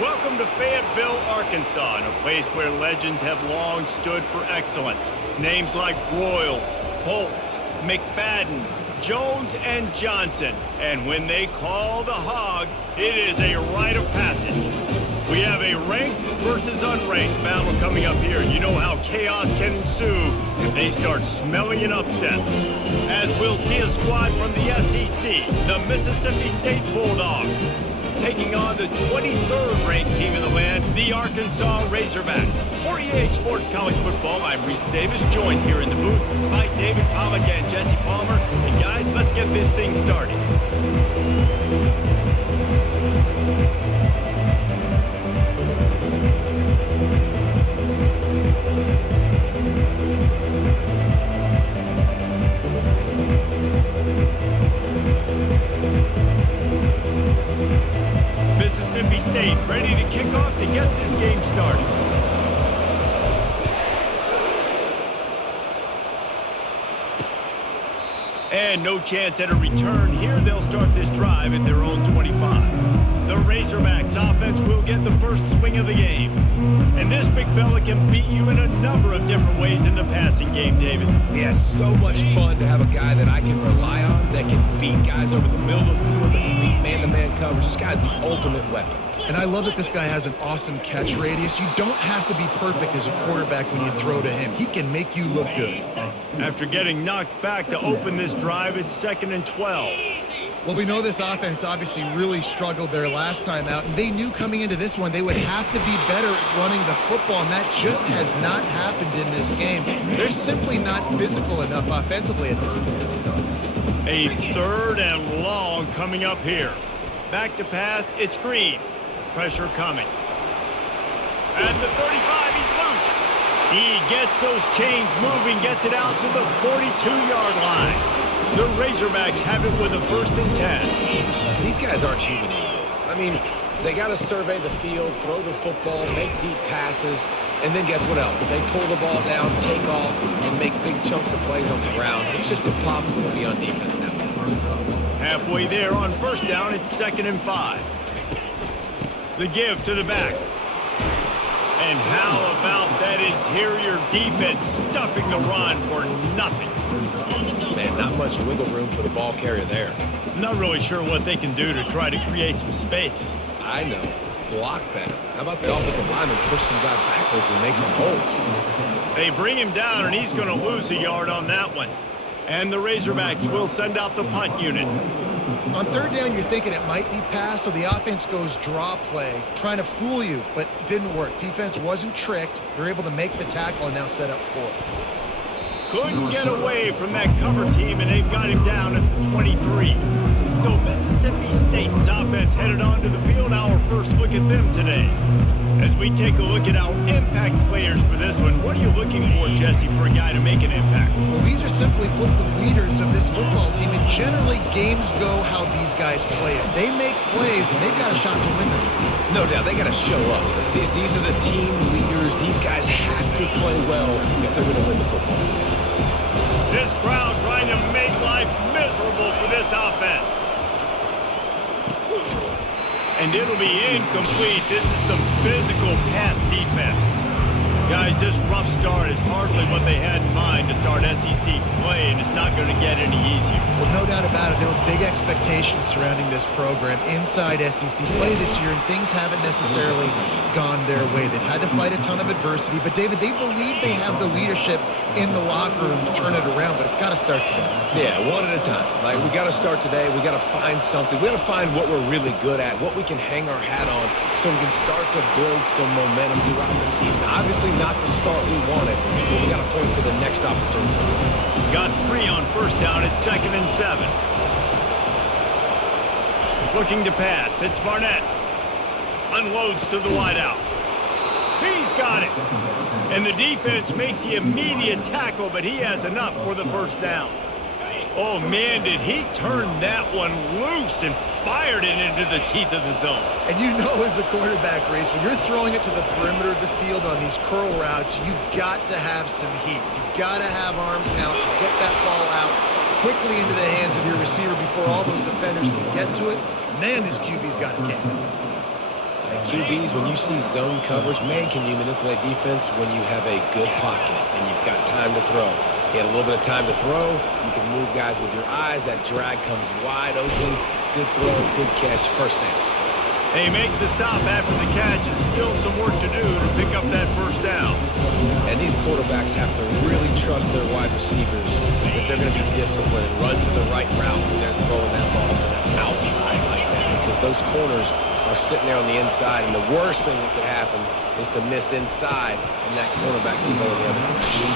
Welcome to Fayetteville, Arkansas, a place where legends have long stood for excellence. Names like Broyles, Holtz, McFadden, Jones, and Johnson. And when they call the Hogs, it is a rite of passage. We have a ranked versus unranked battle coming up here. You know how chaos can ensue if they start smelling an upset. As we'll see a squad from the SEC, the Mississippi State Bulldogs, taking on the 23rd ranked team in the land, the Arkansas Razorbacks. For EA Sports College Football, I'm Reese Davis, joined here in the booth by David Pollack and Jesse Palmer. And guys, let's get this thing started. Mississippi State ready to kick off to get this game started. And no chance at a return here. They'll start this drive at their own 25. The Razorbacks offense will get the first swing of the game. And this big fella can beat you in a number of different ways in the passing game, David. Yeah, so much fun to have a guy that I can rely on, that can beat guys over the middle of the field, that can beat man-to-man coverage. This guy's the ultimate weapon. And I love that this guy has an awesome catch radius. You don't have to be perfect as a quarterback when you throw to him. He can make you look good. After getting knocked back to open this drive, it's 2nd and 12. Well, we know this offense obviously really struggled their last time out, and they knew coming into this one they would have to be better at running the football, and that just has not happened in this game. They're simply not physical enough offensively at this point. A 3rd and long coming up here. Back to pass, it's Green. Pressure coming. At the 35, he's loose. He gets those chains moving, gets it out to the 42-yard line. The Razorbacks have it with a 1st and 10. These guys aren't human anymore. I mean, they got to survey the field, throw the football, make deep passes, and then guess what else? They pull the ball down, take off, and make big chunks of plays on the ground. It's just impossible to be on defense nowadays. Halfway there on 1st down, it's 2nd and 5. The give to the back. And how about that interior defense stuffing the run for nothing? Man, not much wiggle room for the ball carrier there. Not really sure what they can do to try to create some space. I know. Block better. How about the offensive lineman push some guy backwards and make some holes? They bring him down, and he's going to lose a yard on that one. And the Razorbacks will send out the punt unit. On 3rd down, you're thinking it might be pass, so the offense goes draw play, trying to fool you, but it didn't work. Defense wasn't tricked. They're able to make the tackle and now set up 4th. Couldn't get away from that cover team, and they've got him down at the 23. So Mississippi State's offense headed onto the field. Our first look at them today. As we take a look at our impact players for this one, what are you looking for, Jesse, for a guy to make an impact? Well, these are simply put the leaders of this football team, and generally games go how these guys play. If they make plays, then they've got a shot to win this one. No doubt, they got to show up. These are the team leaders. These guys have to play well if they're going to win the football game. This crowd trying to make life miserable for this offense. And it'll be incomplete. This is some physical pass defense. Guys, this rough start is hardly what they had in mind to start SEC play, and it's not going to get any easier. Well, no doubt about it. There were big expectations surrounding this program inside SEC play this year, and things haven't necessarily gone their way. They've had to fight a ton of adversity, but David, they believe they have the leadership in the locker room to turn it around, but it's got to start today. Yeah, one at a time. Like, we got to start today. We got to find something. We got to find what we're really good at, what we can hang our hat on, so we can start to build some momentum throughout the season. Obviously, not the start we wanted, but we got to point to the next opportunity. Got 3 on 1st down at 2nd and 7. Looking to pass. It's Barnett. Unloads to the wideout. He's got it. And the defense makes the immediate tackle, but he has enough for the 1st down. Oh, man, did he turn that one loose and fired it into the teeth of the zone. And you know as a quarterback race, when you're throwing it to the perimeter of the field on these curl routes, you've got to have some heat. You've got to have arm talent to get that ball out quickly into the hands of your receiver before all those defenders can get to it. Man, this QB's got a cannon. And QBs, when you see zone coverage, man, can you manipulate defense when you have a good pocket and you've got time to throw. He had a little bit of time to throw. You can move guys with your eyes. That drag comes wide open. Good throw, good catch, first down. They make the stop after the catch and still some work to do to pick up that first down. And these quarterbacks have to really trust their wide receivers that they're going to be disciplined and run to the right route when they're throwing that ball to the outside like that, because those corners are sitting there on the inside, and the worst thing that could happen is to miss inside and that cornerback can go in the other direction.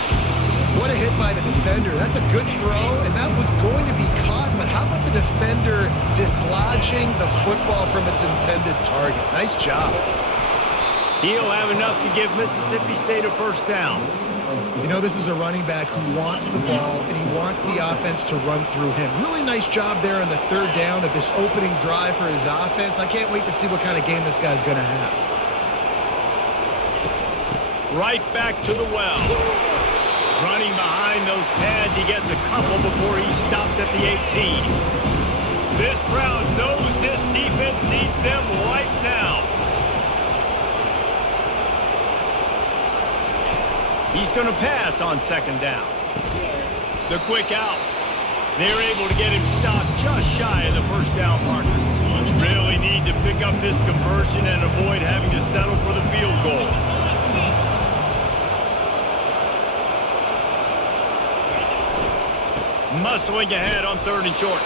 What a hit by the defender. That's a good throw, and that was going to be caught, but how about the defender dislodging the football from its intended target? Nice job. He'll have enough to give Mississippi State a first down. You know, this is a running back who wants the ball, and he wants the offense to run through him. Really nice job there on the third down of this opening drive for his offense. I can't wait to see what kind of game this guy's going to have. Right back to the well. Running behind those pads, he gets a couple before he stopped at the 18. This crowd knows this defense needs them right now. He's going to pass on second down. The quick out. They're able to get him stopped just shy of the first down marker. Really need to pick up this conversion and avoid having to settle for the field goal. Muscling ahead on third and short.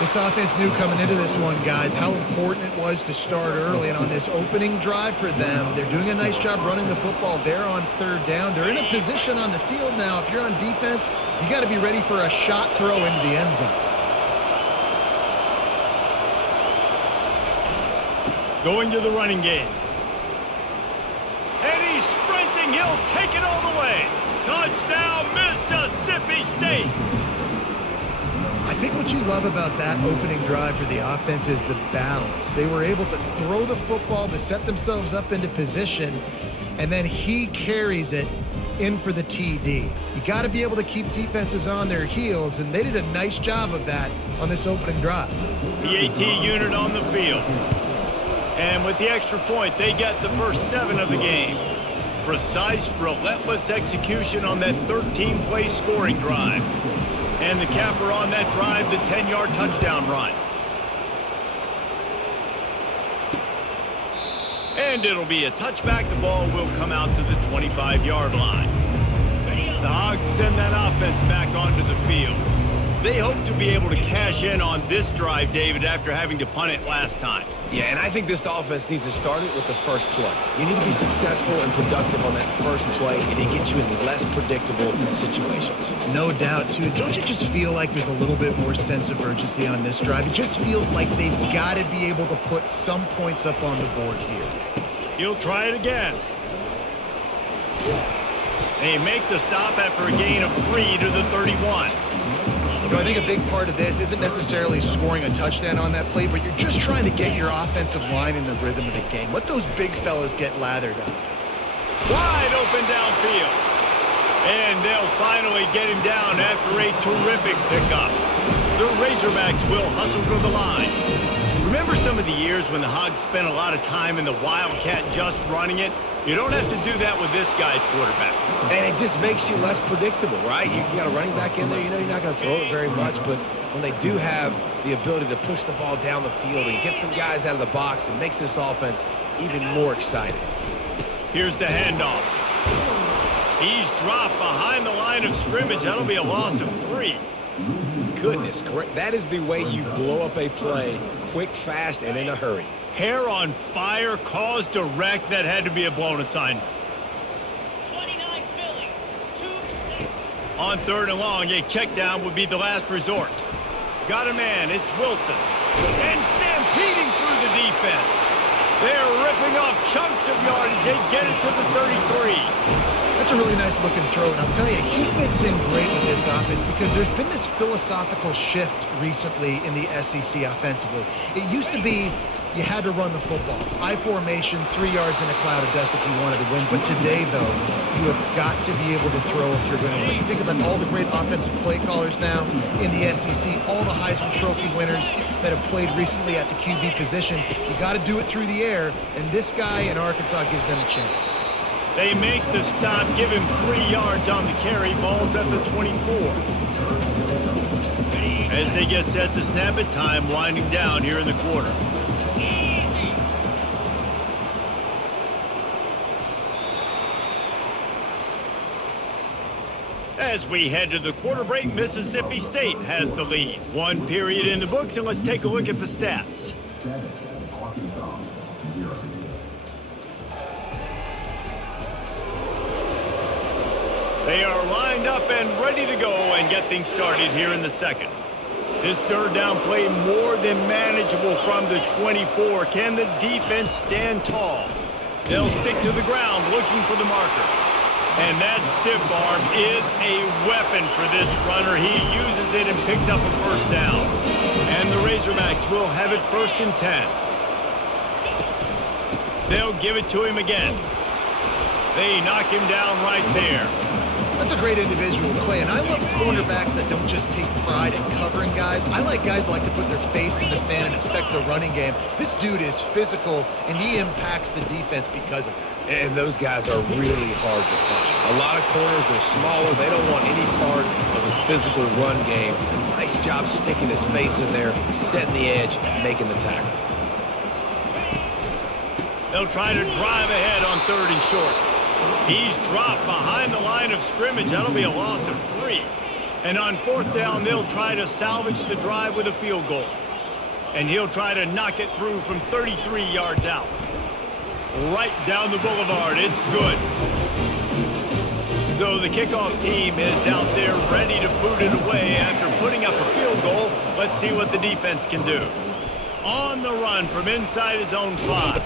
This offense knew coming into this one, guys, how important it was to start early. And on this opening drive for them, they're doing a nice job running the football there on third down. They're in a position on the field now. If you're on defense, you got to be ready for a shot throw into the end zone. Going to the running game. And he's sprinting. He'll take it all the way. Touchdown, Mississippi State. I think what you love about that opening drive for the offense is the balance. They were able to throw the football to set themselves up into position, and then he carries it in for the TD. You got to be able to keep defenses on their heels, and they did a nice job of that on this opening drive. The AT unit on the field. And with the extra point, they get the first 7 of the game. Precise, relentless execution on that 13-play scoring drive. And the capper on that drive, the 10-yard touchdown run. And it'll be a touchback. The ball will come out to the 25-yard line. The Hogs send that offense back onto the field. They hope to be able to cash in on this drive, David, after having to punt it last time. Yeah, and I think this offense needs to start it with the first play. You need to be successful and productive on that first play, and it gets you in less predictable situations. No doubt, too. Don't you just feel like there's a little bit more sense of urgency on this drive? It just feels like they've got to be able to put some points up on the board here. He'll try it again. They make the stop after a gain of 3 to the 31. You know, I think a big part of this isn't necessarily scoring a touchdown on that play, but you're just trying to get your offensive line in the rhythm of the game. Let those big fellas get lathered up. Wide open downfield. And they'll finally get him down after a terrific pickup. The Razorbacks will hustle to the line. Remember some of the years when the Hogs spent a lot of time in the Wildcat just running it? You don't have to do that with this guy at quarterback. And it just makes you less predictable, right? You got a running back in there. You know you're not going to throw it very much, but when they do have the ability to push the ball down the field and get some guys out of the box, it makes this offense even more exciting. Here's the handoff. He's dropped behind the line of scrimmage. That'll be a loss of 3. Goodness, correct. That is the way you blow up a play quick, fast, and in a hurry. Hair on fire, cause direct. That had to be a blown assignment. 29 Philly. 2. On third and long, a check down would be the last resort. Got a man, it's Wilson. And stampeding through the defense. They're ripping off chunks of yardage. They get it to the 33. That's a really nice looking throw, and I'll tell you, he fits in great with this offense because there's been this philosophical shift recently in the SEC offensively. It used to be you had to run the football. I formation, 3 yards in a cloud of dust if you wanted to win. But today, though, you have got to be able to throw if you're going to win. You think about all the great offensive play callers now in the SEC, all the Heisman Trophy winners that have played recently at the QB position. You got to do it through the air, and this guy in Arkansas gives them a chance. They make the stop, give him 3 yards on the carry, ball's at the 24. As they get set to snap it, time winding down here in the quarter. As we head to the quarter break, Mississippi State has the lead. 1 period in the books, and let's take a look at the stats. 7, Arkansas, 0. They are lined up and ready to go and get things started here in the second. This third down play more than manageable from the 24. Can the defense stand tall? They'll stick to the ground looking for the marker. And that stiff arm is a weapon for this runner. He uses it and picks up a first down. And the Razorbacks will have it 1st and 10. They'll give it to him again. They knock him down right there. That's a great individual play, and I love cornerbacks that don't just take pride in covering guys. I like guys that like to put their face in the fan and affect the running game. This dude is physical, and he impacts the defense because of that. And those guys are really hard to find. A lot of corners, they're smaller. They don't want any part of a physical run game. Nice job sticking his face in there, setting the edge, making the tackle. They'll try to drive ahead on 3rd and short. He's dropped behind the line of scrimmage. That'll be a loss of 3. And on 4th down, they'll try to salvage the drive with a field goal. And he'll try to knock it through from 33 yards out. Right down the boulevard. It's good. So the kickoff team is out there ready to boot it away after putting up a field goal. Let's see what the defense can do. On the run from inside his own 5.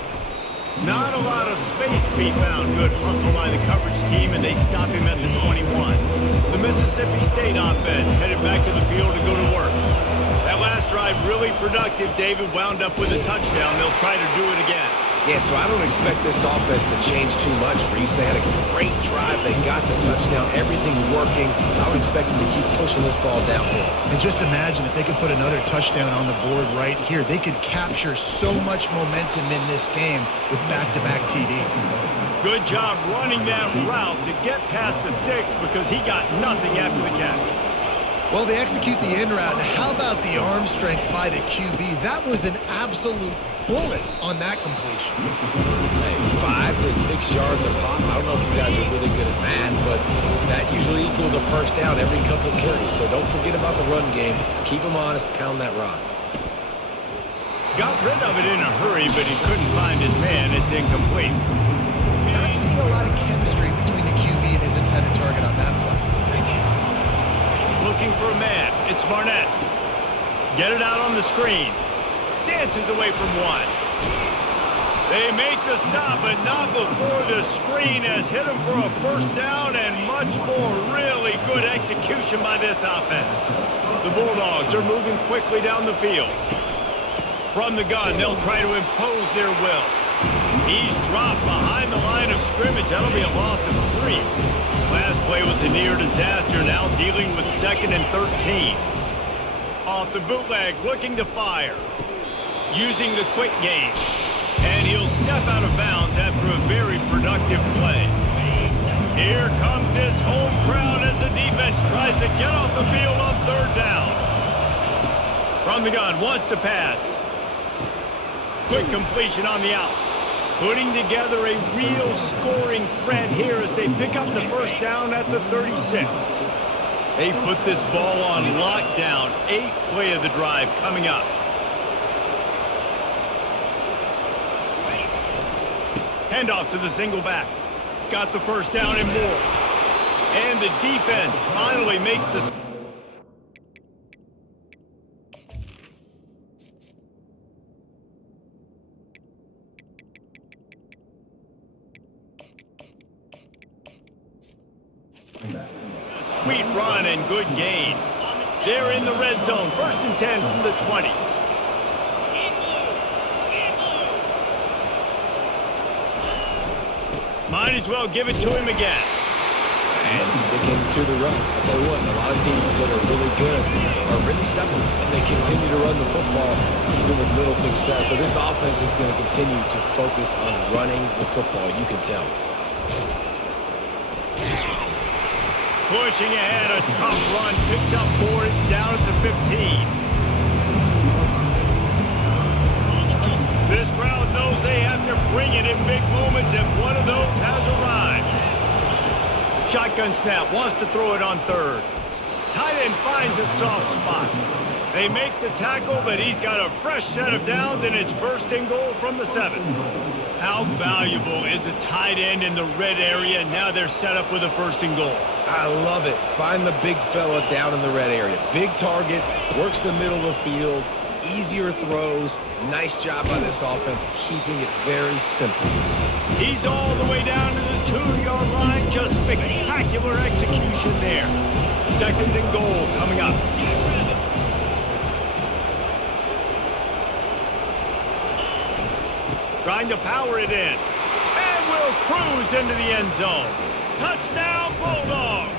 Not a lot of space to be found. Good hustle by the coverage team, and they stop him at the 21. The Mississippi State offense headed back to the field to go to work. That last drive really productive. David wound up with a touchdown. They'll try to do it again. Yeah, so I don't expect this offense to change too much, Reese. They had a great drive. They got the touchdown, everything working. I would expect them to keep pushing this ball downhill. And just imagine if they could put another touchdown on the board right here. They could capture so much momentum in this game with back-to-back TDs. Good job running that route to get past the sticks because he got nothing after the catch. Well, they execute the in route. How about the arm strength by the QB? That was an absolute bullet on that completion. Hey, 5 to 6 yards a pop. I don't know if you guys are really good at math, but that usually equals a first down every couple carries. So don't forget about the run game. Keep them honest. Pound that rock. Got rid of it in a hurry, but he couldn't find his man. It's incomplete. Not seeing a lot of chemistry between the QB and his intended target on that play. Looking for a man. It's Barnett. Get it out on the screen. Dances away from one. They make the stop, but not before the screen has hit him for a first down and much more. Really good execution by this offense. The Bulldogs are moving quickly down the field. From the gun, they'll try to impose their will. He's dropped behind the line of scrimmage. That'll be a loss of 3. Last play was a near disaster, now dealing with 2nd and 13. Off the bootleg, looking to fire. Using the quick game. And he'll step out of bounds after a very productive play. Here comes his home crowd as the defense tries to get off the field on 3rd down. From the gun, wants to pass. Quick completion on the out. Putting together a real scoring threat here as they pick up the first down at the 36. They put this ball on lockdown. 8th play of the drive coming up. Handoff to the single back. Got the first down and more. And the defense finally makes the... Sweet run and good gain. They're in the red zone. 1st and 10 from the 20. Might as well give it to him again. And sticking to the run. I'll tell you what, a lot of teams that are really good are really stubborn, and they continue to run the football even with little success. So this offense is going to continue to focus on running the football, you can tell. Pushing ahead, a tough run, picks up 4, it's down at the 15. This crowd knows they have to bring it in big moments, and one of those has arrived. Shotgun snap, wants to throw it on third. Tight end finds a soft spot. They make the tackle, but he's got a fresh set of downs, and it's first and goal from the 7. How valuable is a tight end in the red area? Now they're set up with a first and goal. I love it. Find the big fella down in the red area. Big target, works the middle of the field, easier throws. Nice job by this offense, keeping it very simple. He's all the way down to the 2-yard line. Just spectacular execution there. Second and goal coming up. Trying to power it in. And will cruise into the end zone. Touchdown, Bulldogs!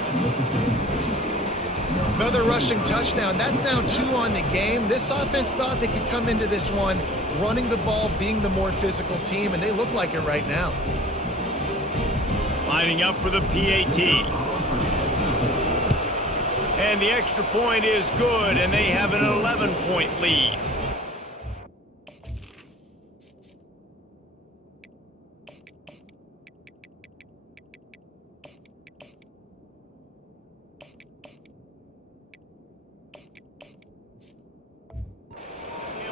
Another rushing touchdown. That's now 2 on the game. This offense thought they could come into this one running the ball, being the more physical team, and they look like it right now. Lining up for the PAT. And the extra point is good, and they have an 11-point lead.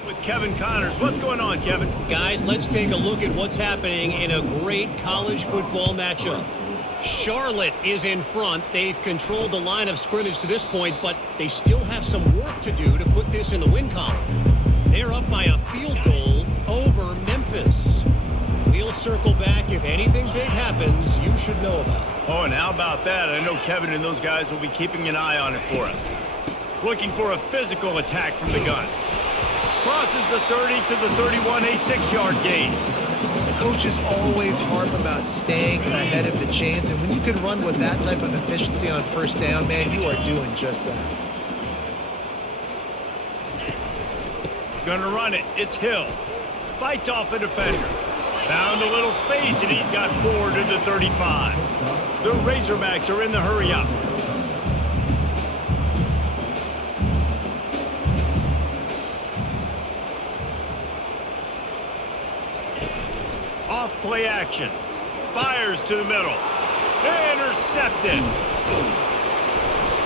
With Kevin Connors. What's going on, Kevin? Guys, let's take a look at what's happening in a great college football matchup. Charlotte is in front. They've controlled the line of scrimmage to this point, but they still have some work to do to put this in the win column. They're up by a field goal over Memphis. We'll circle back. If anything big happens, you should know about it. Oh, and how about that? I know Kevin and those guys will be keeping an eye on it for us. Looking for a physical attack from the gun. Crosses the 30 to the 31, a 6-yard gain. Coaches always harp about staying ahead of the chains, and when you can run with that type of efficiency on first down, man, you are doing just that. Gonna run it. It's Hill. Fights off a defender. Found a little space, and he's got 4 to the 35. The Razorbacks are in the hurry up. Off play action. Fires to the middle. Intercepted.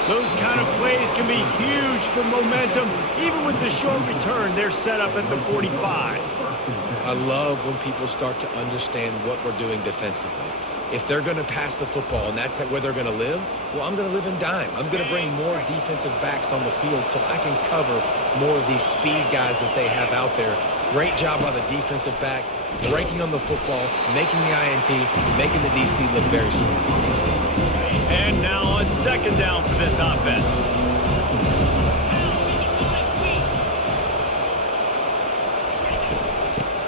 Those kind of plays can be huge for momentum. Even with the short return, they're set up at the 45. I love when people start to understand what we're doing defensively. If they're going to pass the football and that's where they're going to live, well, I'm going to live in dime. I'm going to bring more defensive backs on the field so I can cover more of these speed guys that they have out there. Great job by the defensive back, breaking on the football, making the INT, making the DC look very smart. And now on second down for this offense.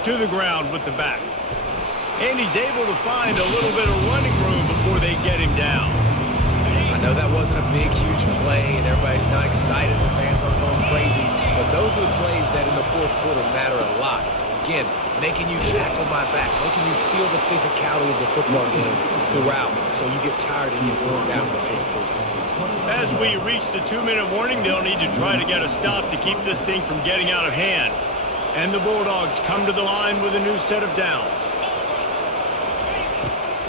To the ground with the back. And he's able to find a little bit of running room before they get him down. I know that wasn't a big, huge play, and everybody's not excited. The fans aren't going crazy. But those are the plays that in the fourth quarter matter a lot. Again, making you tackle my back, making you feel the physicality of the football game throughout, so you get tired and you worn down in the fourth quarter. As we reach the 2-minute warning, they'll need to try to get a stop to keep this thing from getting out of hand. And the Bulldogs come to the line with a new set of downs.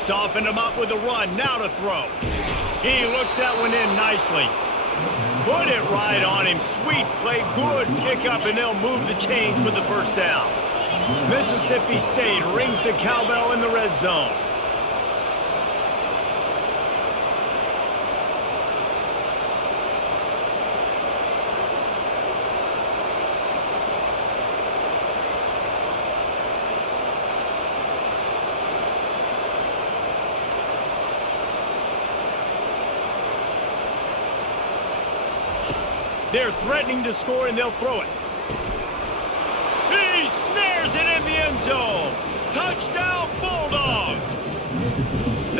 Soften him up with a run, now to throw. He looks that one in nicely. Put it right on him. Sweet play, good pickup, and they'll move the chains with the first down. Mississippi State rings the cowbell in the red zone. They're threatening to score, and they'll throw it. He snares it in the end zone. Touchdown, Bulldogs!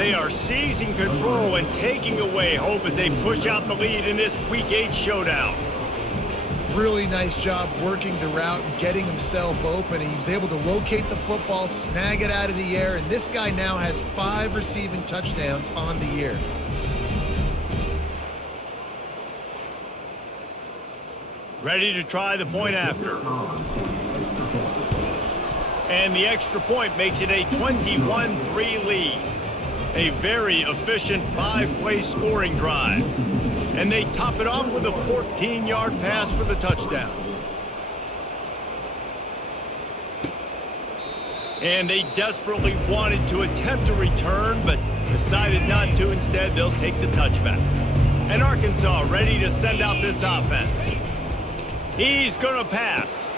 They are seizing control and taking away hope as they push out the lead in this Week 8 showdown. Really nice job working the route and getting himself open. He was able to locate the football, snag it out of the air, and this guy now has 5 receiving touchdowns on the year. Ready to try the point after. And the extra point makes it a 21-3 lead. A very efficient 5-play scoring drive. And they top it off with a 14-yard pass for the touchdown. And they desperately wanted to attempt a return, but decided not to. Instead, they'll take the touchback. And Arkansas ready to send out this offense. He's going to pass.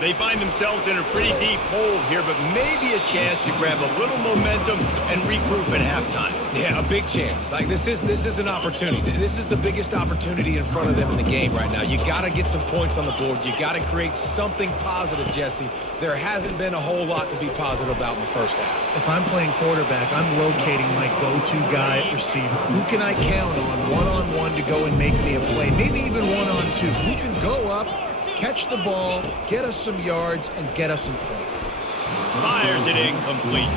They find themselves in a pretty deep hole here, but maybe a chance to grab a little momentum and regroup at halftime. Yeah, a big chance. Like this is an opportunity. This is the biggest opportunity in front of them in the game right now. You got to get some points on the board. You got to create something positive, Jesse. There hasn't been a whole lot to be positive about in the first half. If I'm playing quarterback, I'm locating my go-to guy at receiver. Who can I count on one-on-one to go and make me a play? Maybe even one-on-two. Who can go up, catch the ball, get us some yards, and get us some points? Fires it incomplete.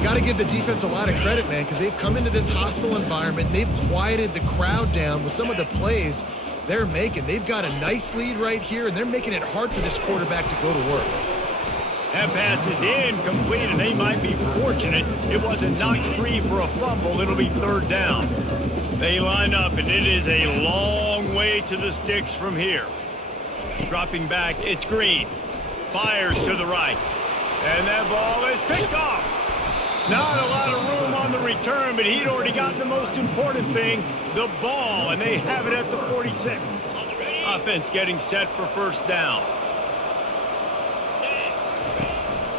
Got to give the defense a lot of credit, man, because they've come into this hostile environment. They've quieted the crowd down with some of the plays they're making. They've got a nice lead right here, and they're making it hard for this quarterback to go to work. That pass is incomplete, and they might be fortunate it wasn't knocked free for a fumble. It'll be third down. They line up, and it is a long way to the sticks from here. Dropping back, it's Green. Fires to the right. And that ball is picked off. Not a lot of room on the return, but he'd already gotten the most important thing, the ball, and they have it at the 46. Offense getting set for first down.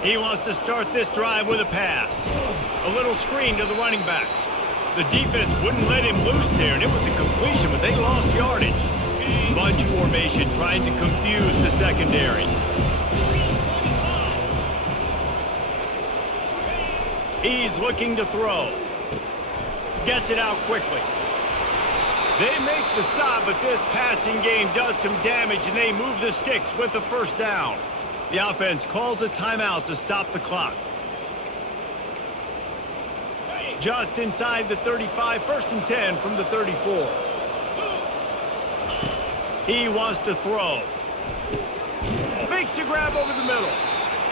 He wants to start this drive with a pass. A little screen to the running back. The defense wouldn't let him loose there, and it was a completion, but they lost yardage. Bunch formation trying to confuse the secondary. He's looking to throw. Gets it out quickly. They make the stop, but this passing game does some damage, and they move the sticks with the first down. The offense calls a timeout to stop the clock. Just inside the 35, 1st and 10 from the 34. He wants to throw. Makes a grab over the middle.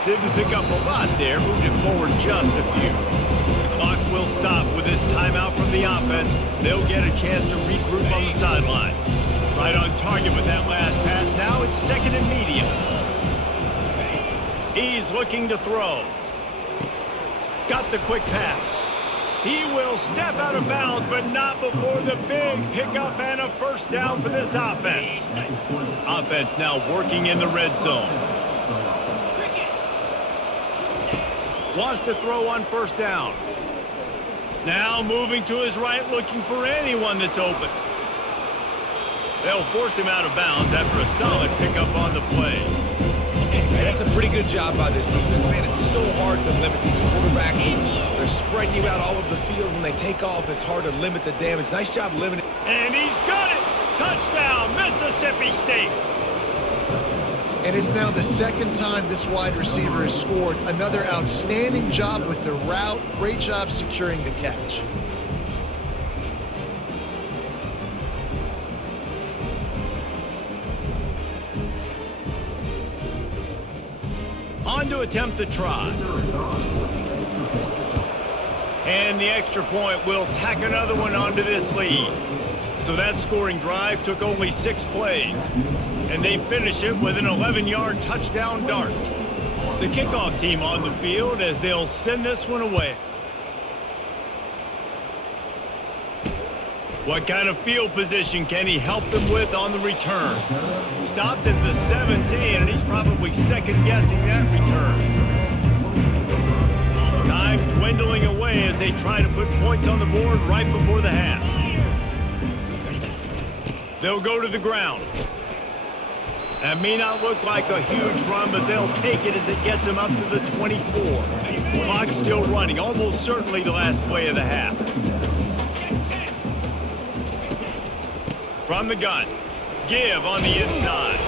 Didn't pick up a lot there, moved it forward just a few. The clock will stop with this timeout from the offense. They'll get a chance to regroup on the sideline. Right on target with that last pass. Now it's 2nd and medium. He's looking to throw. Got the quick pass. He will step out of bounds, but not before the big pickup and a first down for this offense. Offense now working in the red zone. Wants to throw on first down. Now moving to his right, looking for anyone that's open. They'll force him out of bounds after a solid pickup on the play. And that's a pretty good job by this defense. Man, it's so hard to limit these quarterbacks. They're spreading you out all over the field. When they take off, it's hard to limit the damage. Nice job limiting. And he's got it! Touchdown, Mississippi State! And it's now the 2nd time this wide receiver has scored. Another outstanding job with the route. Great job securing the catch. On to attempt the try. And the extra point will tack another one onto this lead. So that scoring drive took only 6 plays. And they finish it with an 11-yard touchdown dart. The kickoff team on the field as they'll send this one away. What kind of field position can he help them with on the return? Stopped at the 17, and he's probably second-guessing that return. Time dwindling away as they try to put points on the board right before the half. They'll go to the ground. That may not look like a huge run, but they'll take it as it gets them up to the 24. Clock's still running, almost certainly the last play of the half. From the gun, give on the inside.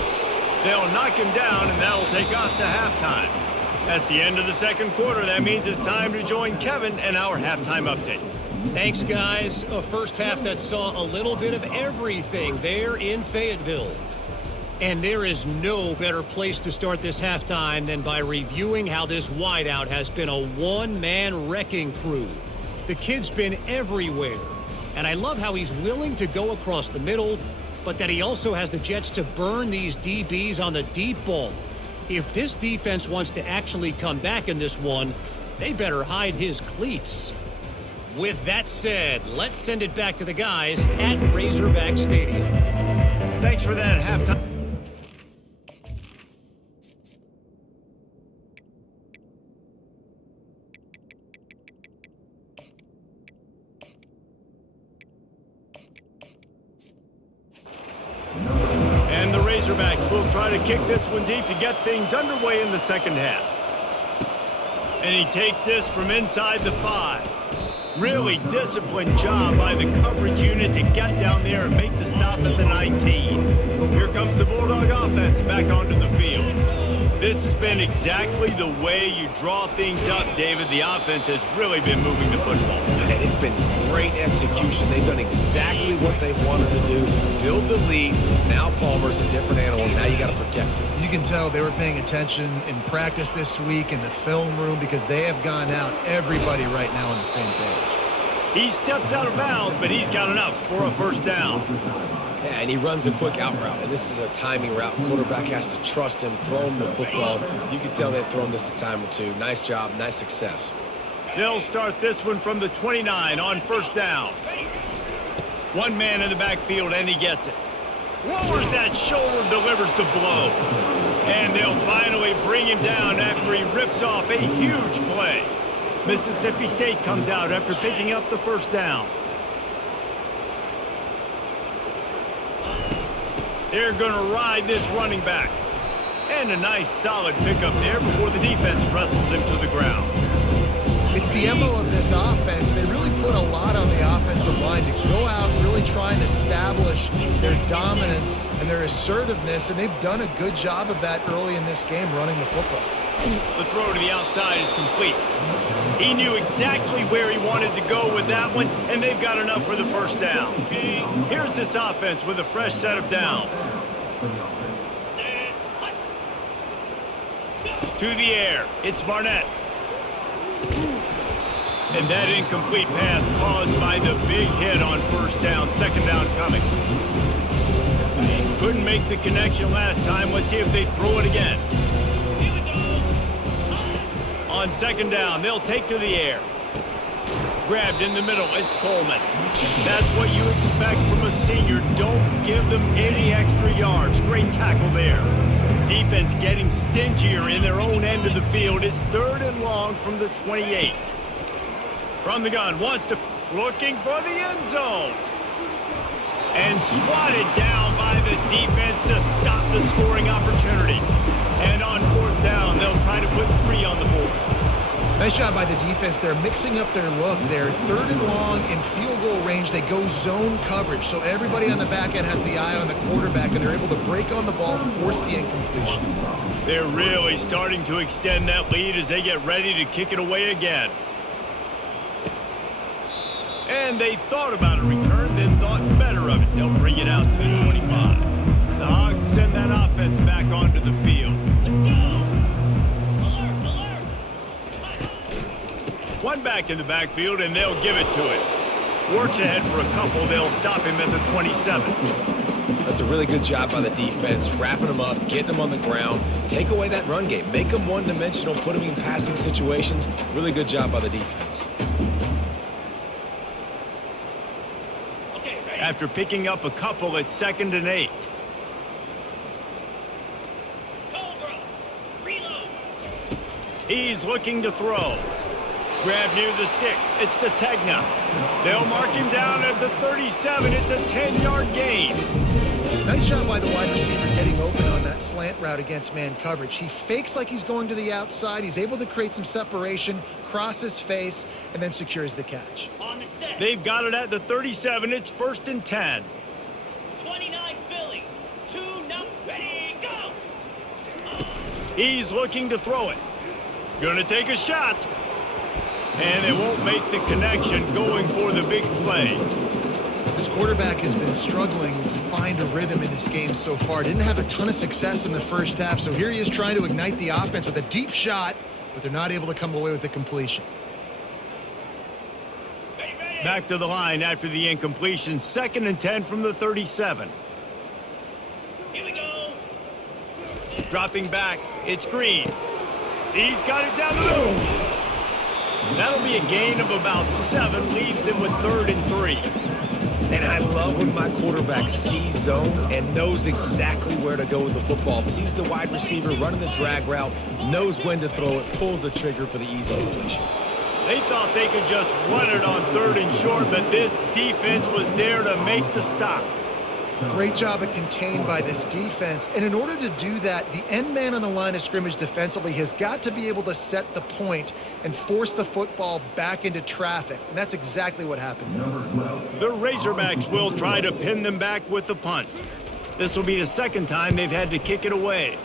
They'll knock him down, and that'll take us to halftime. That's the end of the second quarter. That means it's time to join Kevin and our halftime update. Thanks, guys. A first half that saw a little bit of everything there in Fayetteville. And there is no better place to start this halftime than by reviewing how this wideout has been a one-man wrecking crew. The kid's been everywhere. And I love how he's willing to go across the middle, but that he also has the Jets to burn these DBs on the deep ball. If this defense wants to actually come back in this one, they better hide his cleats. With that said, let's send it back to the guys at Razorback Stadium. Thanks for that halftime. And the Razorbacks will try to kick this one deep to get things underway in the second half. And he takes this from inside the 5. Really disciplined job by the coverage unit to get down there and make the stop at the 19. Here comes the Bulldog offense back onto the field. This has been exactly the way you draw things up, David. The offense has really been moving the football. And it's been great execution. They've done exactly what they've wanted to do. Build the lead. Now Palmer's a different animal. Now you got to protect him. You can tell they were paying attention in practice this week in the film room because they have gone out, everybody right now on the same page. He steps out of bounds, but he's got enough for a first down. Yeah, and he runs a quick out route, and this is a timing route. Quarterback has to trust him, throw him the football. You can tell they've thrown this a time or two. Nice job, nice success. They'll start this one from the 29 on first down. One man in the backfield, and he gets it. Lowers that shoulder, delivers the blow. And they'll finally bring him down after he rips off a huge play. Mississippi State comes out after picking up the first down. They're going to ride this running back. And a nice solid pickup there before the defense wrestles him to the ground. It's the MO of this offense. They really put a lot on the offensive line to go out and really try and establish their dominance and their assertiveness, and they've done a good job of that early in this game running the football. The throw to the outside is complete. He knew exactly where he wanted to go with that one, and they've got enough for the first down. Here's this offense with a fresh set of downs. To the air, it's Barnett. And that incomplete pass caused by the big hit on first down. Second down coming. Couldn't make the connection last time. Let's see if they throw it again. On second down, they'll take to the air. Grabbed in the middle, it's Coleman. That's what you expect from a senior. Don't give them any extra yards. Great tackle there. Defense getting stingier in their own end of the field. It's third and long from the 28. From the gun, looking for the end zone. And swatted down by the defense to stop the scoring opportunity. And on fourth down, they'll try to put 3 on the board. Nice job by the defense. They're mixing up their look. They're third and long in field goal range. They go zone coverage, so everybody on the back end has the eye on the quarterback, and they're able to break on the ball, force the incompletion. They're really starting to extend that lead as they get ready to kick it away again. And they thought about a return, then thought better of it. They'll bring it out to the 25. The Hogs send that offense back onto the field. One back in the backfield, and they'll give it to it. Works ahead for a couple. They'll stop him at the 27. That's a really good job by the defense, wrapping them up, getting them on the ground, take away that run game, make them one-dimensional, put them in passing situations. Really good job by the defense. After picking up a couple at 2nd and 8. He's looking to throw. Grab near the sticks. It's Sategna. They'll mark him down at the 37. It's a 10-yard gain. Nice job by the wide receiver getting open on that slant route against man coverage. He fakes like he's going to the outside. He's able to create some separation, cross his face, and then secures the catch. On the set. They've got it at the 37. It's 1st and 10. 29 Philly. 2-0. Ready, go. He's looking to throw it. Gonna take a shot. And they won't make the connection, going for the big play. This quarterback has been struggling to find a rhythm in this game so far. Didn't have a ton of success in the first half, so here he is trying to ignite the offense with a deep shot, but they're not able to come away with the completion. Back to the line after the incompletion. 2nd and 10 from the 37. Here we go. Dropping back, it's Green. He's got it down the middle. That'll be a gain of about 7, leaves him with 3rd and 3. And I love when my quarterback sees zone and knows exactly where to go with the football. Sees the wide receiver running the drag route, knows when to throw it, pulls the trigger for the easy completion. They thought they could just run it on 3rd and short, but this defense was there to make the stop. Great job of contained by this defense. And in order to do that, the end man on the line of scrimmage defensively has got to be able to set the point and force the football back into traffic. And that's exactly what happened. The Razorbacks will try to pin them back with the punt. This will be the 2nd time they've had to kick it away.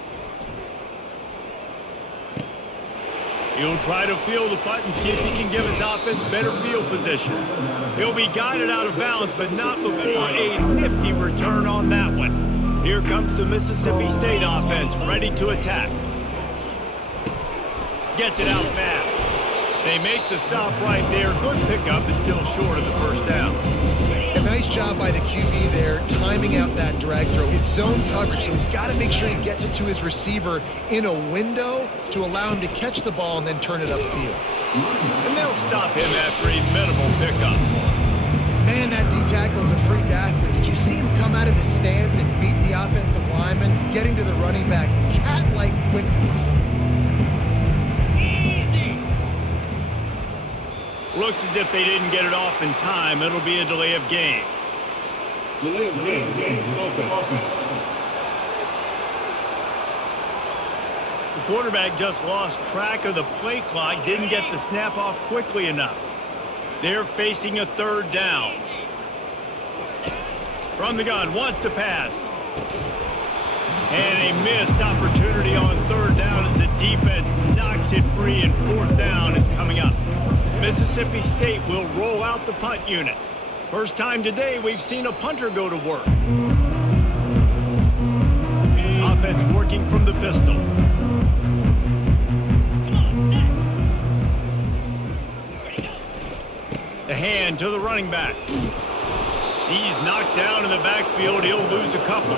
He'll try to field the punt and see if he can give his offense better field position. He'll be guided out of bounds, but not before a nifty return on that one. Here comes the Mississippi State offense, ready to attack. Gets it out fast. They make the stop right there. Good pickup, but still short of the 1st down. A nice job by the QB there, timing out that drag throw. It's zone coverage, so he's got to make sure he gets it to his receiver in a window to allow him to catch the ball and then turn it upfield. And they'll stop him after a minimal pickup. Man, that D-tackle is a freak athlete. Did you see him come out of his stance and beat the offensive lineman, getting to the running back? Cat-like quickness. Looks as if they didn't get it off in time. It'll be a delay of game. Delay of game. Offense. The quarterback just lost track of the play clock, didn't get the snap off quickly enough. They're facing a 3rd down. From the gun, wants to pass. And a missed opportunity on 3rd down as the defense knocks it free, and 4th down is coming up. Mississippi State will roll out the punt unit. First time today we've seen a punter go to work. Offense working from the pistol. The hand to the running back. He's knocked down in the backfield. He'll lose a couple.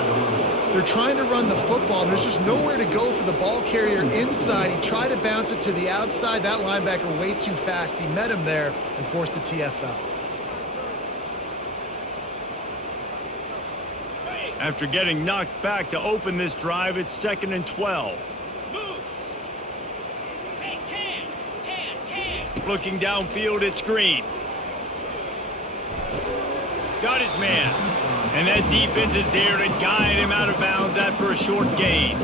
They're trying to run the football, and there's just nowhere to go for the ball carrier inside. He tried to bounce it to the outside. That linebacker way too fast. He met him there and forced the TFL. After getting knocked back to open this drive, it's 2nd and 12. Moves. Hey, Cam. Looking downfield, it's Green. Got his man. And that defense is there to guide him out of bounds after a short gain.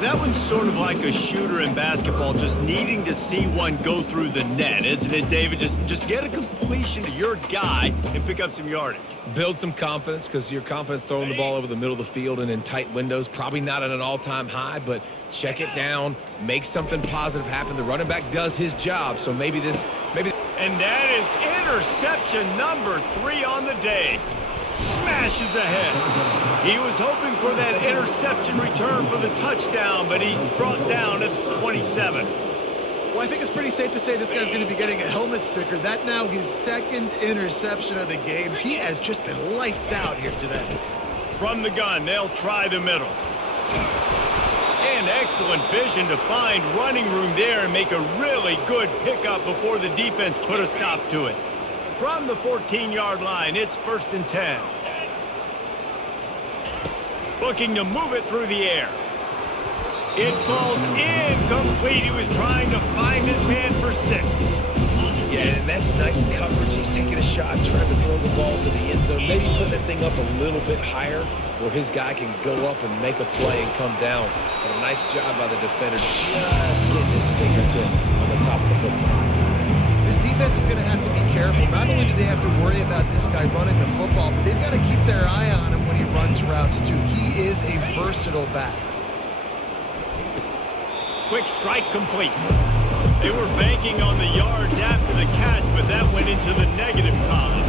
That one's sort of like a shooter in basketball, just needing to see one go through the net, isn't it, David? Just get a completion to your guy and pick up some yardage. Build some confidence, because your confidence throwing the ball over the middle of the field and in tight windows, probably not at an all-time high, but check it down, make something positive happen. The running back does his job, so maybe. And that is interception number 3 on the day. Smashes ahead. He was hoping for that interception return for the touchdown, but he's brought down at the 27. Well, I think it's pretty safe to say this guy's going to be getting a helmet sticker. That now his 2nd interception of the game. He has just been lights out here today. From the gun, they'll try the middle. And excellent vision to find running room there and make a really good pickup before the defense put a stop to it. From the 14-yard line, it's 1st and 10. Looking to move it through the air. It falls incomplete. He was trying to find his man for 6. Yeah, and that's nice coverage. He's taking a shot, trying to throw the ball to the end zone. Maybe put that thing up a little bit higher where his guy can go up and make a play and come down. But a nice job by the defender just getting his fingertip on the top of the football. This defense is going to have to be careful. Not only do they have to worry about this guy running the football, but they've got to keep their eye on him when he runs routes too. He is a versatile back. Quick strike complete. They were banking on the yards after the catch, but that went into the negative column.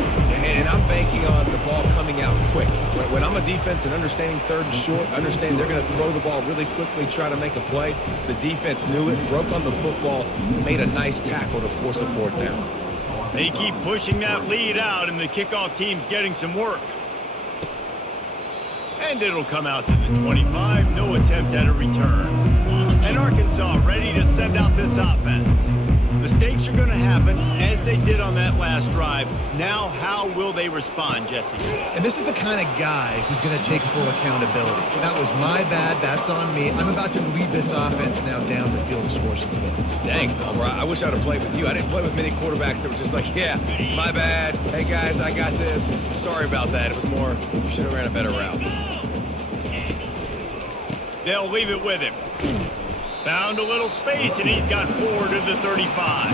And I'm banking on the ball coming out quick. When I'm a defense and understanding third and short, understanding they're going to throw the ball really quickly, try to make a play, the defense knew it, broke on the football, made a nice tackle to force a fourth down. They keep pushing that lead out, and the kickoff team's getting some work. And it'll come out to the 25. No attempt at a return. And Arkansas ready to send out this offense. Mistakes are going to happen, as they did on that last drive. Now, how will they respond, Jesse? And this is the kind of guy who's going to take full accountability. That was my bad. That's on me. I'm about to lead this offense now down the field and score some points. Dang, Elmer, I wish I'd have played with you. I didn't play with many quarterbacks that were just like, yeah, my bad. Hey, guys, I got this. Sorry about that. It was more, you should have ran a better route. They'll leave it with him. Found a little space, and he's got 4 to the 35.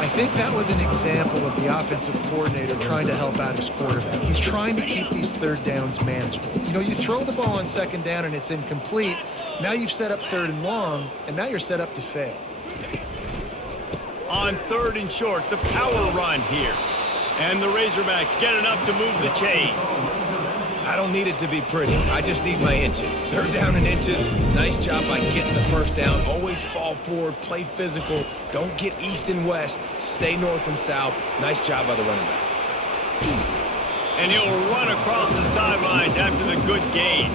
I think that was an example of the offensive coordinator trying to help out his quarterback. He's trying to keep these third downs manageable. You know, you throw the ball on second down and it's incomplete. Now you've set up third and long, and now you're set up to fail. On third and short, the power run here. And the Razorbacks get enough to move the chains. I don't need it to be pretty. I just need my inches. Third down in inches. Nice job by getting the first down. Always fall forward. Play physical. Don't get east and west. Stay north and south. Nice job by the running back. And he'll run across the sidelines after the good gain.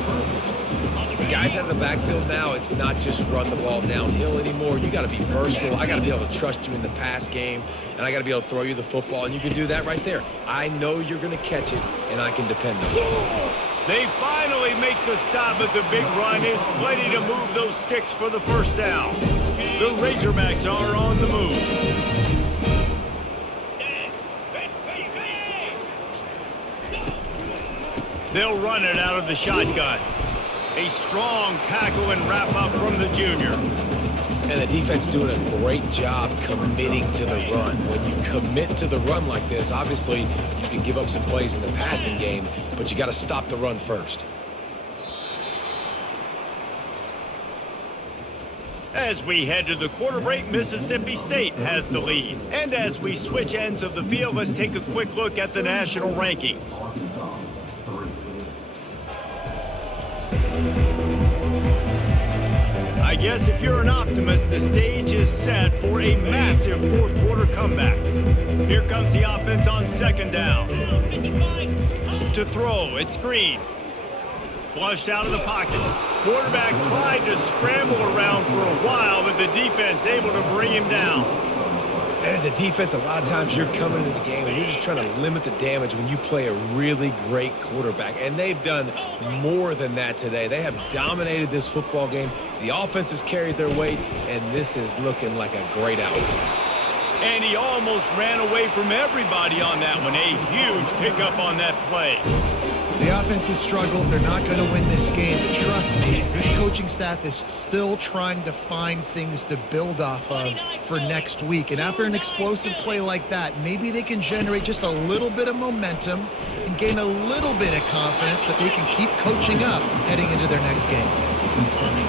Guys out of the backfield now, it's not just run the ball downhill anymore. You got to be versatile. I got to be able to trust you in the pass game, and I got to be able to throw you the football, and you can do that right there. I know you're going to catch it, and I can depend on it. They finally make the stop, but the big run is plenty to move those sticks for the first down. The Razorbacks are on the move. They'll run it out of the shotgun. A strong tackle and wrap up from the junior. And the defense doing a great job committing to the run. When you commit to the run like this, obviously you can give up some plays in the passing game, but you got to stop the run first. As we head to the quarter break, Mississippi State has the lead. And as we switch ends of the field, let's take a quick look at the national rankings. I guess if you're an optimist, the stage is set for a massive fourth quarter comeback. Here comes the offense on second down. To throw, it's Green. Flushed out of the pocket. Quarterback tried to scramble around for a while, but the defense able to bring him down. And as a defense, a lot of times you're coming into the game and you're just trying to limit the damage when you play a really great quarterback. And they've done more than that today. They have dominated this football game. The offense has carried their weight, and this is looking like a great outcome. And he almost ran away from everybody on that one. A huge pickup on that play. The offense has struggled. They're not going to win this game. But trust me, this coaching staff is still trying to find things to build off of for next week. And after an explosive play like that, maybe they can generate just a little bit of momentum and gain a little bit of confidence that they can keep coaching up heading into their next game.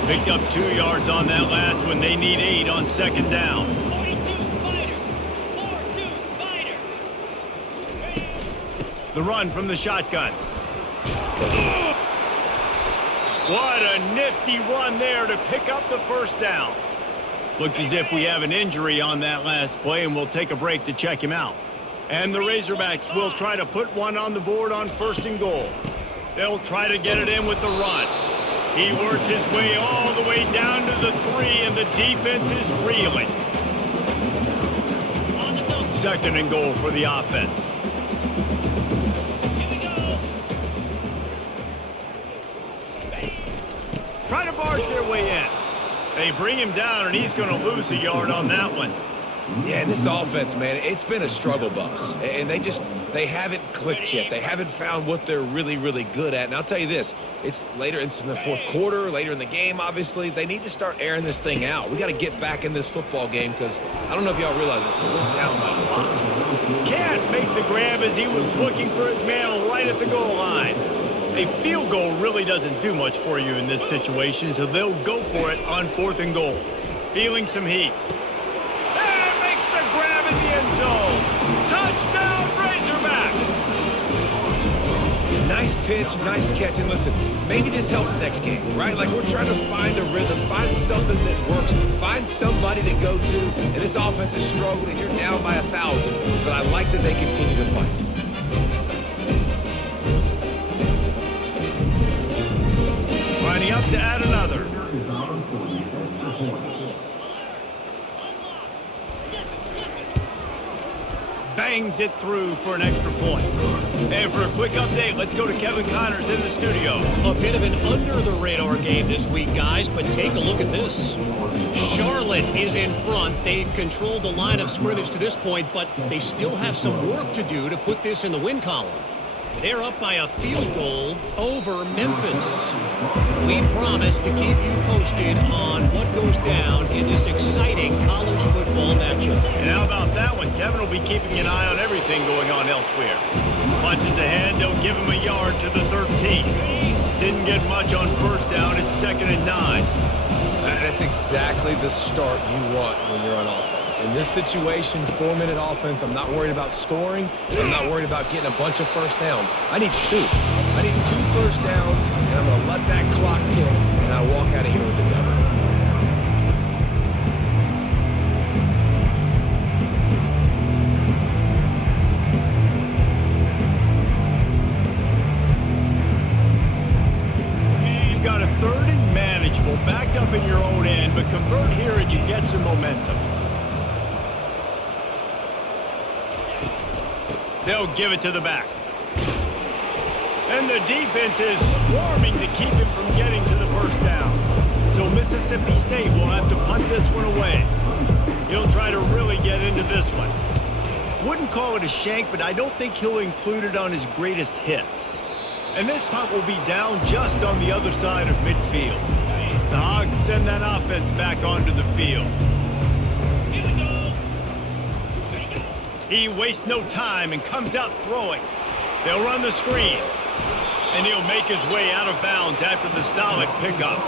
Picked up 2 yards on that last one. They need 8 on second down. 42 Spider. 4-2 Spider. The run from the shotgun. What a nifty run there to pick up the first down. Looks as if we have an injury on that last play, and we'll take a break to check him out. And the Razorbacks will try to put one on the board on first and goal. They'll try to get it in with the run. He works his way all the way down to the 3, and the defense is reeling. Second and goal for the offense. Try to barge their way in. They bring him down, and he's going to lose a yard on that one. Yeah, and this offense, man, it's been a struggle bus. And they haven't clicked yet. They haven't found what they're really, really good at. And I'll tell you this, it's later in the fourth quarter, later in the game, obviously. They need to start airing this thing out. We got to get back in this football game because I don't know if y'all realize this, but we're down by a lot. Can't make the grab as he was looking for his man right at the goal line. A field goal really doesn't do much for you in this situation, so they'll go for it on 4th and goal. Feeling some heat. And makes the grab in the end zone. Touchdown, Razorbacks! Yeah, nice pitch, nice catch. And listen, maybe this helps next game, right? Like we're trying to find a rhythm, find something that works, find somebody to go to. And this offense has struggled, and you're down by 1,000. But I like that they continue to fight. Lining up to add another. Bangs it through for an extra point. And for a quick update, let's go to Kevin Connors in the studio. A bit of an under-the-radar game this week, guys, but take a look at this. Charlotte is in front. They've controlled the line of scrimmage to this point, but they still have some work to do to put this in the win column. They're up by a field goal over Memphis. We promise to keep you posted on what goes down in this exciting college football matchup. And how about that one? Kevin will be keeping an eye on everything going on elsewhere. Punches ahead, they'll give him a yard to the 13. Didn't get much on 1st down, it's 2nd and 9. That's exactly the start you want when you're on offense. In this situation, 4-minute offense, I'm not worried about scoring. I'm not worried about getting a bunch of first downs. I need 2. I need 2 first downs, and I'm going to let that clock tick, and I walk out of here with the W. You've got a 3rd and manageable, backed up in your own end, but convert here and you get some momentum. They'll give it to the back. And the defense is swarming to keep him from getting to the 1st down. So Mississippi State will have to punt this one away. He'll try to really get into this one. Wouldn't call it a shank, but I don't think he'll include it on his greatest hits. And this punt will be down just on the other side of midfield. The Hogs send that offense back onto the field. He wastes no time and comes out throwing. They'll run the screen. And he'll make his way out of bounds after the solid pickup.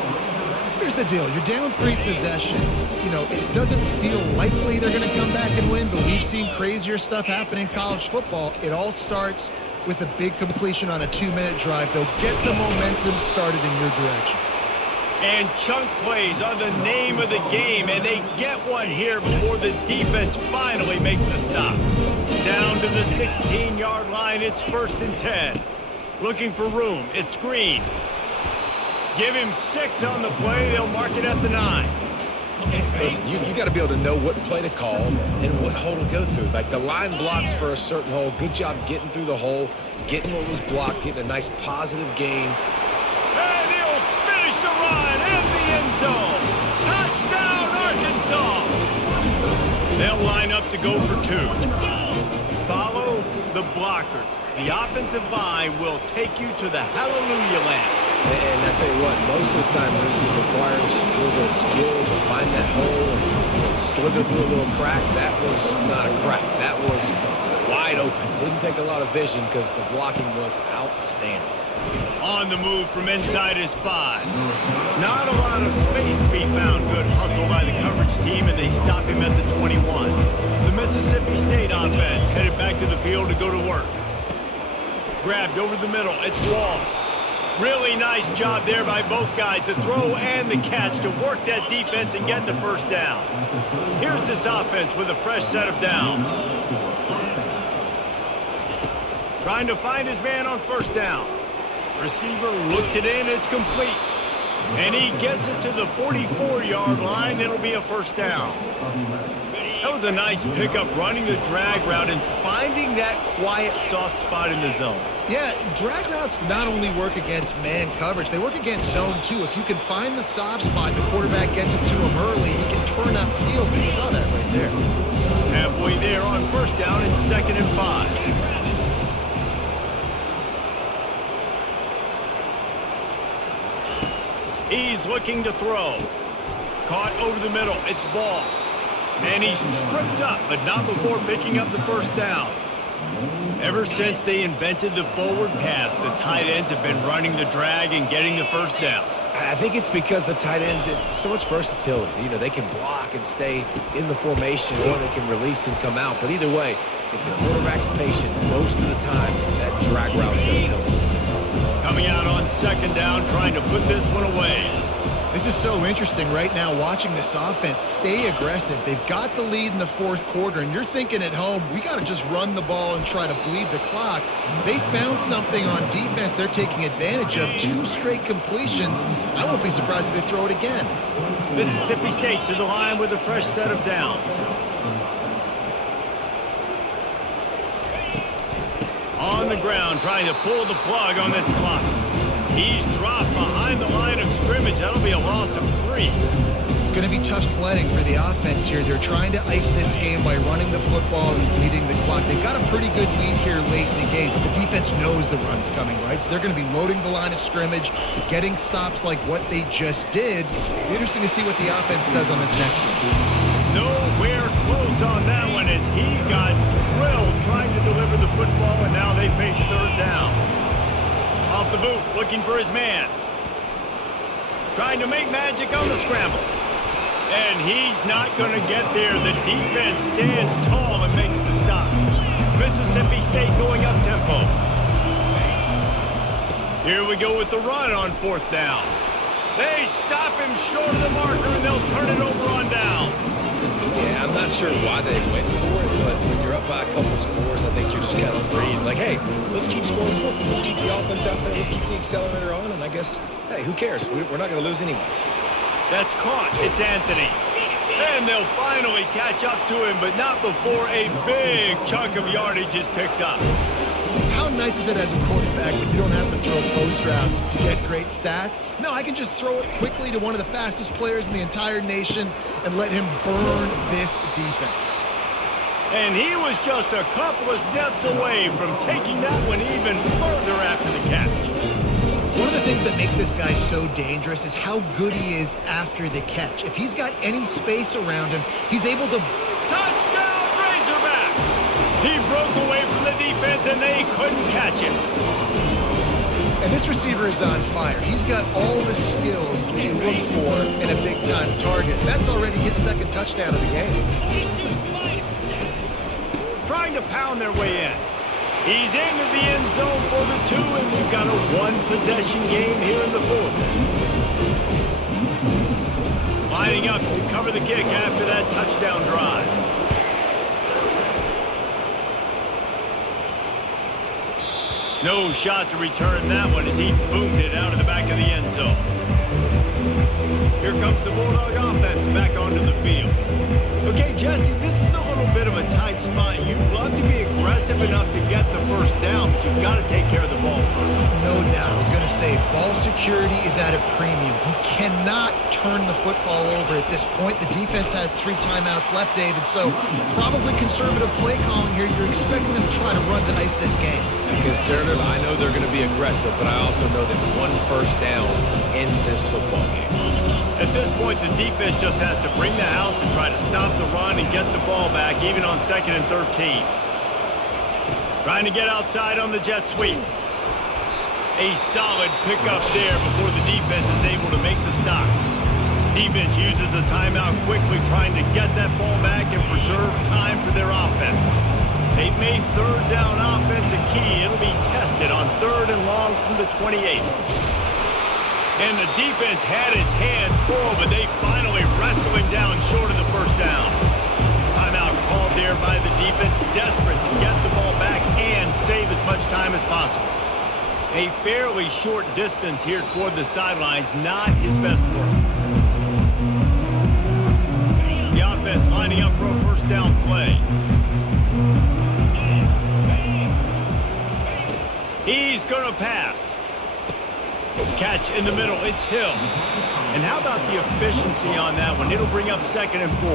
Here's the deal. You're down 3 possessions. You know, it doesn't feel likely they're going to come back and win, but we've seen crazier stuff happen in college football. It all starts with a big completion on a 2-minute drive. They'll get the momentum started in your direction. And chunk plays are the name of the game, and they get one here before the defense finally makes the stop. Down to the 16-yard line, it's 1st and 10. Looking for room, it's Green. Give him 6 on the play, they'll mark it at the 9. Listen, you got to be able to know what play to call and what hole to go through. Like the line blocks for a certain hole. Good job getting through the hole, getting what was blocked, getting a nice positive gain. And he'll finish the run in the end zone. Touchdown, Arkansas. They'll line up to go for 2. Follow the blockers. The offensive line will take you to the hallelujah land. And I tell you what, most of the time, Reese, it requires a little bit of skill to find that hole and slither through a little crack. That was not a crack. That was wide open. Didn't take a lot of vision because the blocking was outstanding. On the move from inside his 5. Not a lot of space to be found. Good hustle by the coverage team, and they stop him at the 21. The Mississippi State offense headed back to the field to go to work. Grabbed over the middle. It's Wall. Really nice job there by both guys to throw and the catch to work that defense and get the 1st down. Here's this offense with a fresh set of downs. Trying to find his man on 1st down. Receiver looks it in, it's complete. And he gets it to the 44-yard line. It'll be a 1st down. That was a nice pickup, running the drag route and finding that quiet, soft spot in the zone. Yeah, drag routes not only work against man coverage, they work against zone too. If you can find the soft spot, the quarterback gets it to him early, he can turn upfield. We saw that right there. there on first down and 2nd and 5. He's looking to throw. Caught over the middle. It's ball. And he's tripped up, but not before picking up the first down. Ever since they invented the forward pass, the tight ends have been running the drag and getting the first down. I think it's because the tight ends is so much versatility. You know, they can block and stay in the formation, or they can release and come out. But either way, if the quarterback's patient, most of the time, that drag route's going to come. Coming out on 2nd down, trying to put this one away. This is so interesting right now watching this offense stay aggressive. They've got the lead in the 4th quarter, and you're thinking at home, we got to just run the ball and try to bleed the clock. They found something on defense they're taking advantage of. 2 straight completions. I won't be surprised if they throw it again. Mississippi State to the line with a fresh set of downs. On the ground, trying to pull the plug on this clock. He's dropped behind the line of scrimmage. That'll be a loss of 3. It's going to be tough sledding for the offense here. They're trying to ice this game by running the football and bleeding the clock. They've got a pretty good lead here late in the game, but the defense knows the run's coming, right? So they're going to be loading the line of scrimmage, getting stops like what they just did. Be interesting to see what the offense does on this next one. Nowhere close on that one as he got drilled trying to deliver the football, and now they face 3rd down. Off the boot, looking for his man. Trying to make magic on the scramble. And he's not going to get there. The defense stands tall and makes the stop. Mississippi State going up tempo. Here we go with the run on 4th down. They stop him short of the marker, and they'll turn it over on downs. Yeah, I'm not sure why they went for it, but when you're up by a couple scores, I think you're just kind of free. Like, hey, let's keep scoring points. Let's keep the offense out there. Let's keep the accelerator on. And I guess, hey, who cares? We're not going to lose anyways. That's caught. It's Anthony. And they'll finally catch up to him, but not before a big chunk of yardage is picked up. How nice is it as a quarterback when you don't have to throw post routes to get great stats? No, I can just throw it quickly to one of the fastest players in the entire nation and let him burn this defense. And he was just a couple of steps away from taking that one even further after the catch. One of the things that makes this guy so dangerous is how good he is after the catch. If he's got any space around him, he's able to... Touchdown, Razorbacks! He broke away from the defense, and they couldn't catch him. And this receiver is on fire. He's got all the skills that you look for in a big-time target. That's already his 2nd touchdown of the game. Trying to pound their way in. He's into the end zone for the 2, and we've got a 1-possession game here in the 4th. Lining up to cover the kick after that touchdown drive. No shot to return that one as he boomed it out of the back of the end zone. Here comes the Bulldog offense back onto the field. Okay, Jesse, this is a little bit of a tight spot. You'd love to be aggressive enough to get the first down, but you've got to take care of the ball first. No doubt. I was going to say, ball security is at a premium. You cannot turn the football over at this point. The defense has 3 timeouts left, David, so probably conservative play calling here. You're expecting them to try to run to ice this game. Conservative, I know they're going to be aggressive, but I also know that 1 first down ends this football game. At this point, the defense just has to bring the house to try to stop the run and get the ball back, even on 2nd and 13. Trying to get outside on the jet sweep. A solid pickup there before the defense is able to make the stop. Defense uses a timeout quickly, trying to get that ball back and preserve time for their offense. They've made 3rd down offense a key. It'll be tested on 3rd and long from the 28. And the defense had his hands full, but they finally wrestle him down short of the first down. Timeout called there by the defense, desperate to get the ball back and save as much time as possible. A fairly short distance here toward the sidelines, not his best work. The offense lining up for a first down play. He's going to pass. Catch in the middle. It's Hill. And how about the efficiency on that one? It'll bring up 2nd and 4.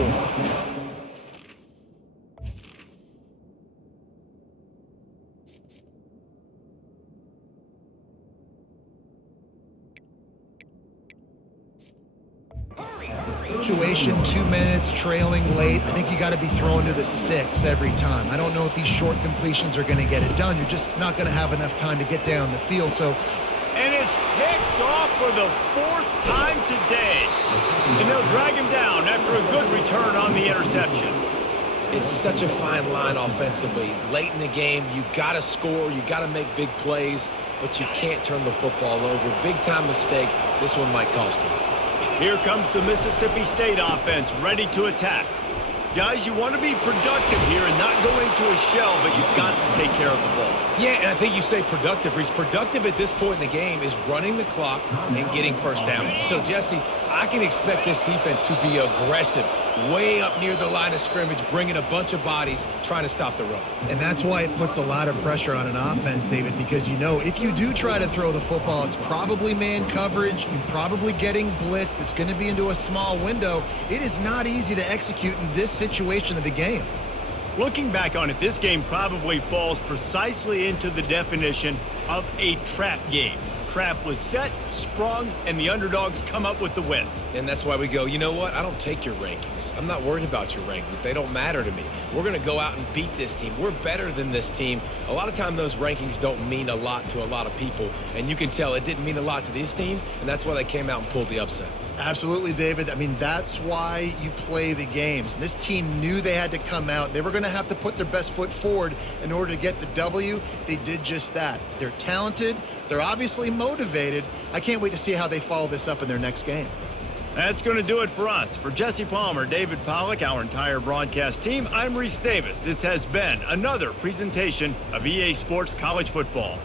situation, 2 minutes, trailing late, I think you got to be throwing to the sticks every time. I don't know if these short completions are going to get it done. You're just not going to have enough time to get down the field. So, and it's picked off for the 4th time today. And they'll drag him down after a good return on the interception. It's such a fine line offensively. Late in the game, you got to score, you got to make big plays, but you can't turn the football over. Big-time mistake. This one might cost him. Here comes the Mississippi State offense, ready to attack. Guys, you want to be productive here and not go into a shell, but you've got to take care of the ball. Yeah, and I think you say productive, Reese. Productive at this point in the game is running the clock and getting first down. So, Jesse, I can expect this defense to be aggressive, way up near the line of scrimmage, bringing a bunch of bodies, trying to stop the run. And that's why it puts a lot of pressure on an offense, David, because you know if you do try to throw the football, it's probably man coverage, you're probably getting blitzed, it's going to be into a small window. It is not easy to execute in this situation of the game. Looking back on it, this game probably falls precisely into the definition of a trap game. Trap was set, sprung, and the underdogs come up with the win. And that's why we go, you know what? I don't take your rankings. I'm not worried about your rankings. They don't matter to me. We're going to go out and beat this team. We're better than this team. A lot of time those rankings don't mean a lot to a lot of people, and you can tell it didn't mean a lot to this team, and that's why they came out and pulled the upset. Absolutely, David. I mean, that's why you play the games. This team knew they had to come out. They were going to have to put their best foot forward in order to get the W. They did just that. They're talented. They're obviously motivated. I can't wait to see how they follow this up in their next game. That's going to do it for us. For Jesse Palmer, David Pollack, our entire broadcast team, I'm Reese Davis. This has been another presentation of EA Sports College Football.